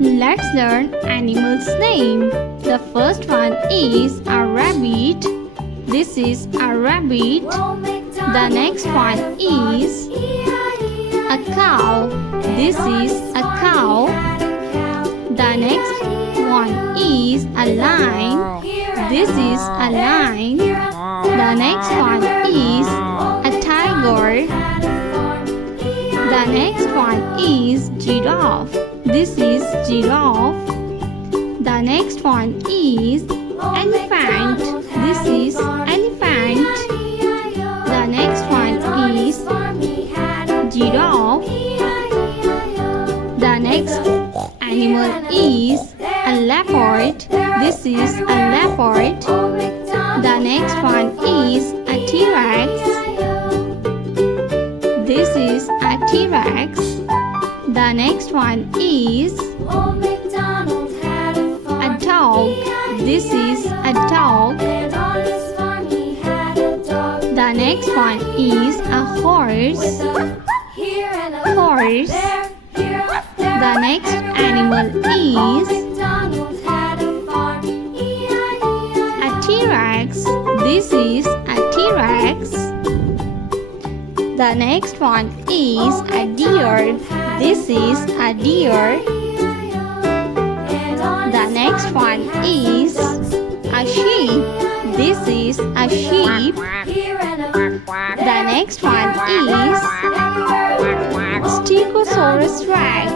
Let's learn animals' name. The first one is a rabbit. This is a rabbit. The next one is a cow. This is a cow. The next one is a lion. This is a lion. The next one is a tiger. The next one is giraffe. This is giraffe. The next one is elephant. This is elephant. The next one is giraffe. The next animal is a leopard. This is a leopard. The next one is a T-Rex. This is a T-Rex. The next one is a dog. This is a dog. The next one is a horse. Horse. The next animal is a T-Rex. This is a T-Rex. The next one is a deer. This is a deer. The next one is a sheep. This is a sheep. The next one is Stegosaurus Rex.